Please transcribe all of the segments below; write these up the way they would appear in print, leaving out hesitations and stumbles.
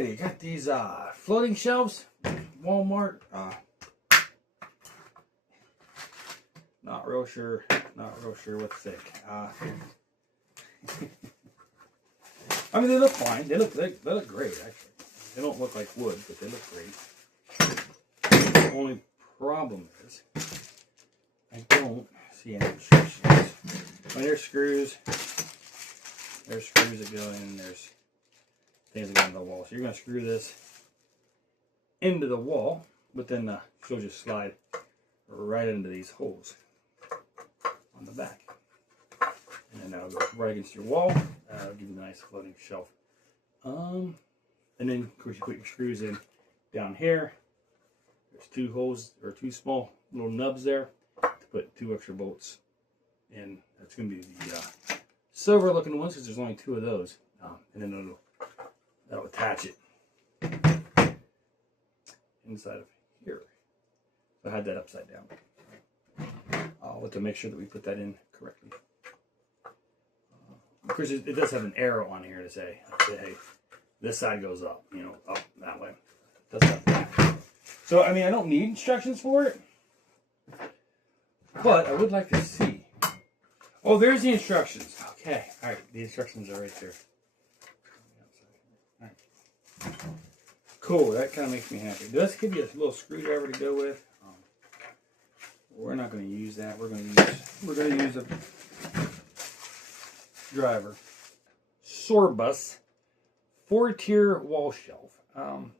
Alrighty, got these floating shelves, Walmart. Not real sure what to think. I mean, they look fine. They look great, actually. They don't look like wood, but they look great. The only problem is I don't see any instructions. Well, there's screws. There's screws that go in. There's things that go into the wall. So you're going to screw this into the wall, but then she'll just slide right into these holes on the back. And then that'll go right against your wall. That'll give you a nice floating shelf. And then, of course, you put your screws in down here. There's two holes, or two small little nubs there to put two extra bolts in. That's going to be the silver looking ones, because there's only two of those. And then that'll attach it inside of here. So I had that upside down. I'll have to make sure that we put that in correctly. Of course, it does have an arrow on here to say, hey, this side goes up, you know, up that way. It does have that. So, I mean, I don't need instructions for it, but I would like to see. Oh, there's the instructions. Okay, all right, the instructions are right there. All right. Cool, that kind of makes me happy. Let's give you a little screwdriver to go with. We're not going to use that. We're going to use a driver. Sorbus 4-tier wall shelf.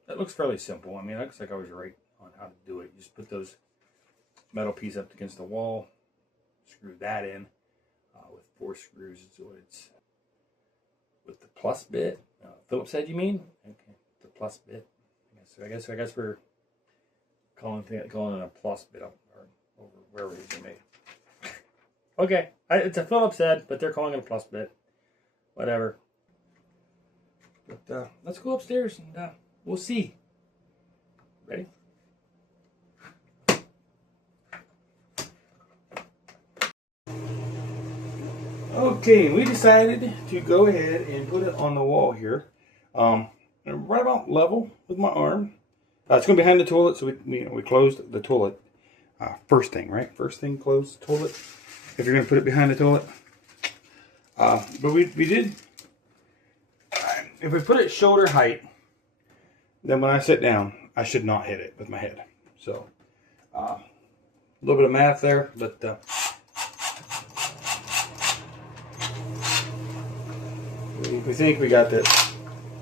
That looks fairly simple. I mean, it looks like I was right on how to do it. You just put those metal pieces up against the wall, screw that in with 4 screws. So it's with the plus bit. Phillips head, you mean? Okay, the plus bit. I guess we're calling it a plus bit or over wherever it is made. Okay, it's a Phillips head, but they're calling it a plus bit. Whatever. But let's go upstairs and we'll see. Ready? Okay, we decided to go ahead and put it on the wall here. Right about level with my arm. It's going to be behind the toilet, so we closed the toilet. First thing, right? First thing, close the toilet. If you're going to put it behind the toilet. But we did. If we put it shoulder height, then when I sit down, I should not hit it with my head. So, a little bit of math there, but we think we got this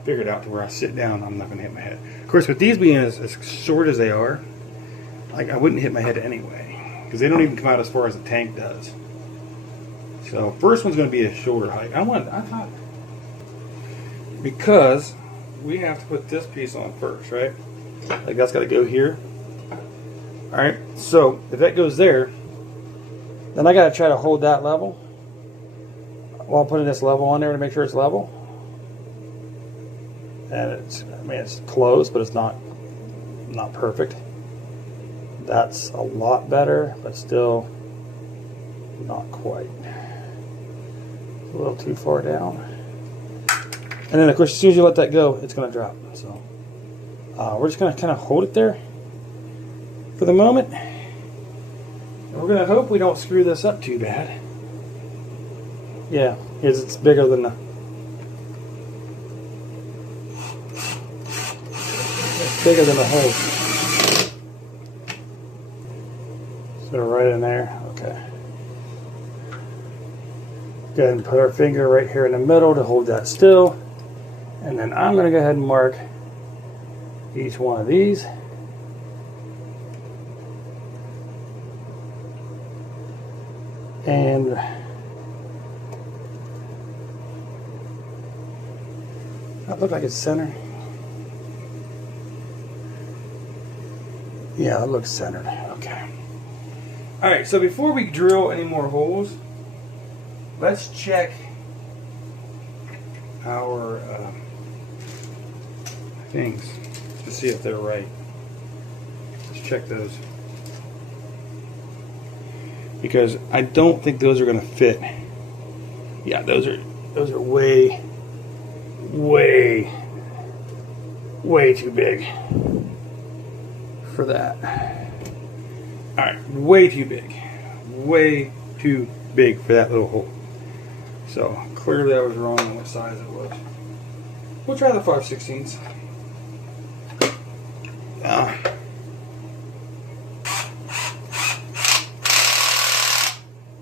figured out to where I sit down, I'm not going to hit my head. Of course, with these being as short as they are, like, I wouldn't hit my head anyway, because they don't even come out as far as the tank does. So first one's going to be a shoulder height. I thought, because we have to put this piece on first, right? Like, that's got to go here. All right. So if that goes there, then I got to try to hold that level while putting this level on there to make sure it's level. And it's close, but it's not perfect. That's a lot better, but still not quite. A little too far down. And then, of course, as soon as you let that go, it's going to drop. So we're just going to kind of hold it there for the moment. And we're going to hope we don't screw this up too bad. Yeah, because it's bigger than the... It's bigger than the hole. So right in there. Okay. Go ahead and put our finger right here in the middle to hold that still. And then I'm going to go ahead and mark each one of these. And that looks like it's centered. Yeah, it looks centered. Okay. All right, so before we drill any more holes, let's check our things to see if they're right. Let's check those. Because I don't think those are going to fit. Yeah, those are way way too big for that. All right, way too big. Way too big for that little hole. So clearly I was wrong on what size it was. We'll try the 5/16. All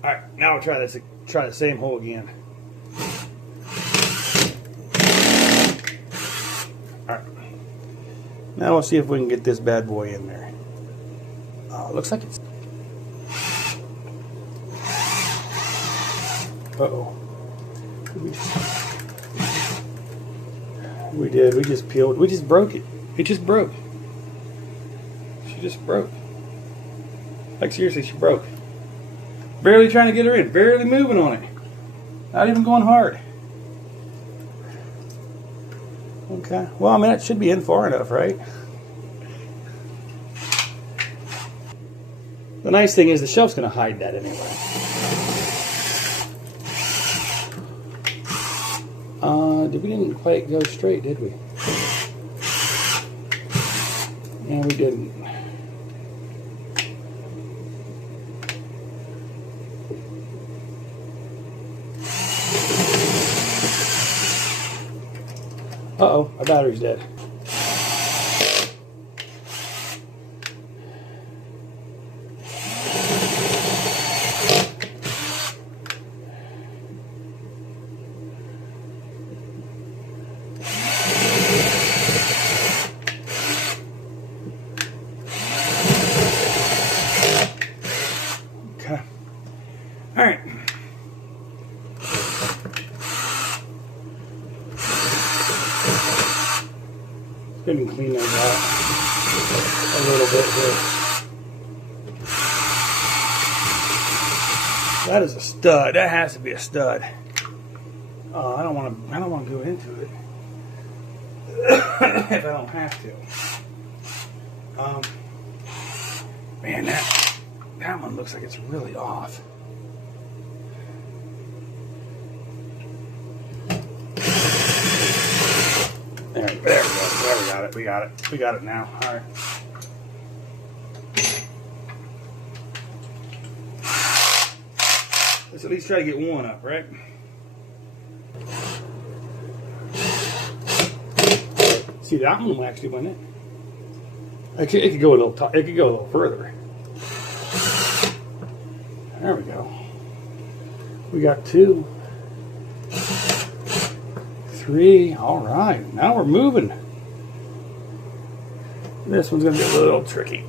right, now we'll try this. Try the same hole again. All right. Now we'll see if we can get this bad boy in there. Looks like it's. Uh-oh. We did. We just peeled. We just broke it. It just broke. She just broke. Like seriously, she broke. Barely trying to get her in. Barely moving on it. Not even going hard. Okay. Well, I mean, it should be in far enough, right? The nice thing is the shelf's going to hide that anyway. We didn't quite go straight, did we? Yeah, we didn't. Uh-oh, our battery's dead. Okay. All right. Go ahead and clean those out a little bit here. That is a stud. That has to be a stud. I don't want to go into it if I don't have to. Man, that one looks like it's really off. There we go. There we got it. We got it. We got it now. All right. Let's at least try to get one up, right? See, that one actually went in. It could go a little. It could go a little further. There we go. We got 2, 3. All right, now we're moving. This one's gonna be a little tricky.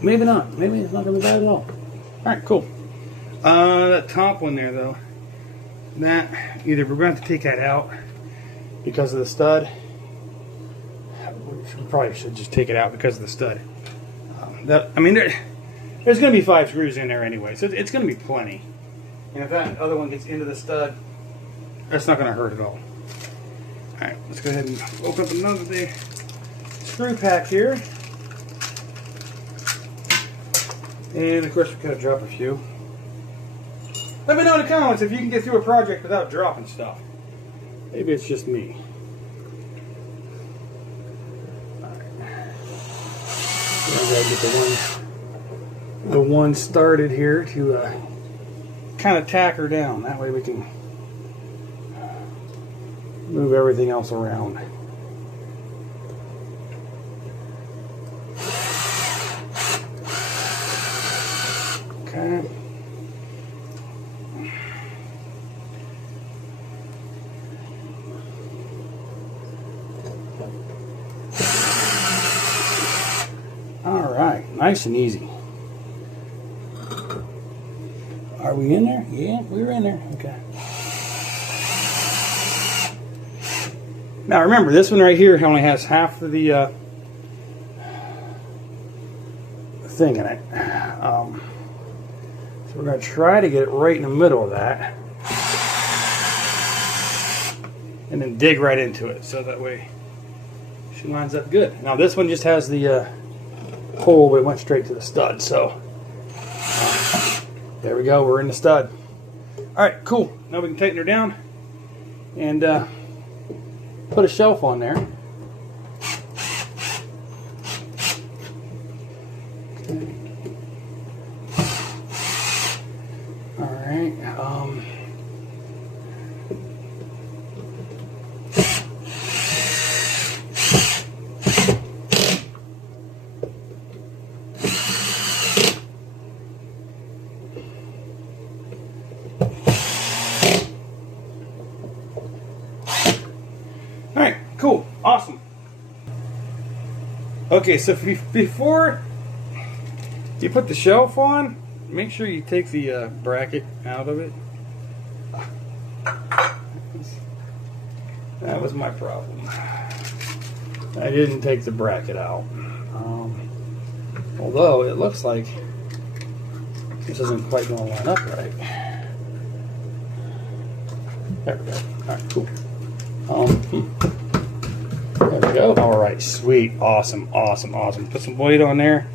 Maybe not. Maybe it's not gonna be bad at all. All right, cool. That top one there, though. That either we're going to have to take that out because of the stud. We probably should just take it out because of the stud. I mean, there's going to be 5 screws in there anyway, so it's going to be plenty. And if that other one gets into the stud, that's not going to hurt at all. Alright, let's go ahead and open up another screw pack here. And of course, we gotta drop a few. Let me know in the comments if you can get through a project without dropping stuff. Maybe it's just me. I'm going to get the one started here to kind of tack her down. That way we can move everything else around. Okay. Nice and easy. Are we in there? Yeah, we're in there. Okay. Now remember, this one right here only has half of the thing in it. So we're going to try to get it right in the middle of that. And then dig right into it, so that way she lines up good. Now this one just has the hole, but it went straight to the stud. So there we go, we're in the stud. Alright, cool. Now we can tighten her down and put a shelf on there. Awesome. Okay, so before you put the shelf on, make sure you take the bracket out of it. That was my problem. I didn't take the bracket out. Although it looks like this isn't quite going to line up right. There we go. Alright, cool. There we go. Alright, sweet. Awesome, awesome, awesome. Put some weight on there.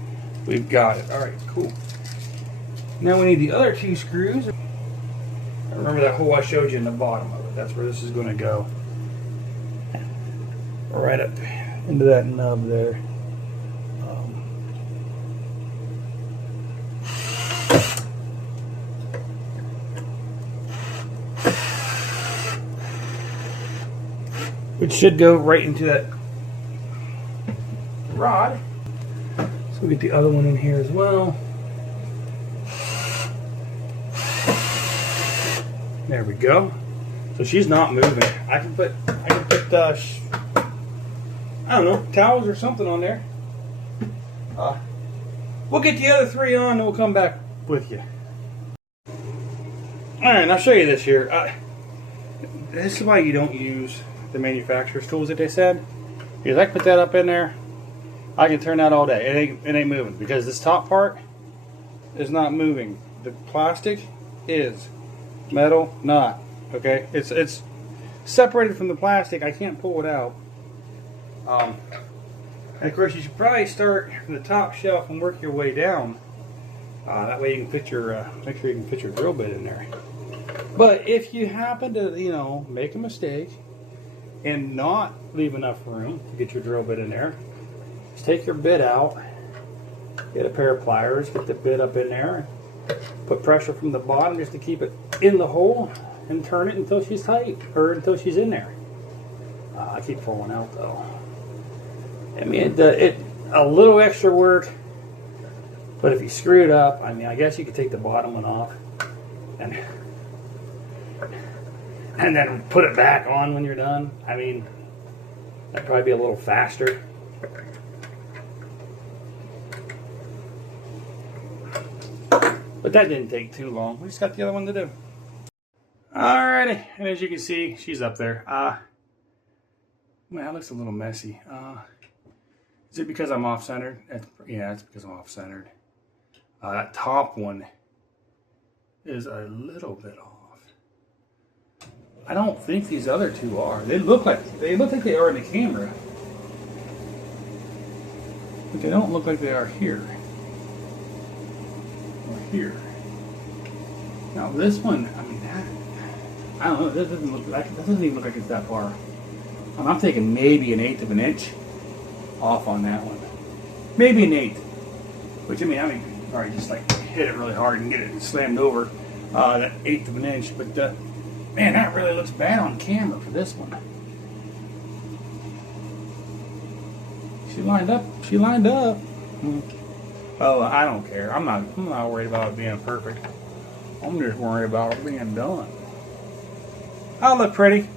We've got it. Alright, cool. Now we need the other 2 screws. Remember that hole I showed you in the bottom of it. That's where this is going to go. Right up into that nub there. Which should go right into that rod. So we'll get the other one in here as well. There we go. So she's not moving. I can put I don't know, towels or something on there. We'll get the other 3 on and we'll come back with you. Alright, I'll show you this here. This is why you don't use the manufacturer's tools that they said. Because I can put that up in there. I can turn that all day. It ain't moving. Because this top part is not moving. The plastic is. Metal, not. Okay? It's separated from the plastic. I can't pull it out. And of course, you should probably start from the top shelf and work your way down. That way you can fit your, make sure you can fit your drill bit in there. But if you happen to, you know, make a mistake and not leave enough room to get your drill bit in there, just take your bit out, get a pair of pliers, get the bit up in there, put pressure from the bottom just to keep it in the hole, and turn it until she's tight, or until she's in there. I keep pulling out though. I mean, it a little extra work, but if you screw it up, I mean, I guess you could take the bottom one off and then put it back on when you're done. I mean, that'd probably be a little faster. But that didn't take too long. We just got the other one to do. Alrighty, and as you can see, she's up there. Man, that looks a little messy. Is it because I'm off-centered? Yeah, it's because I'm off-centered. That top one is a little bit off. I don't think these other 2 are. They look like they are in the camera, but they don't look like they are here or here. Now this one, I mean, I don't know. That doesn't look like, that doesn't even look like it's that far. I'm taking maybe 1/8 of an inch off on that one. Maybe 1/8. Which I mean, alright, just like hit it really hard and get it slammed over that 1/8 of an inch. But man, that really looks bad on camera for this one. She lined up. She lined up. Oh, I don't care. I'm not worried about it being perfect. I'm just worried about it being done. I'll look pretty.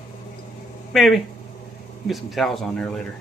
Maybe. Get some towels on there later.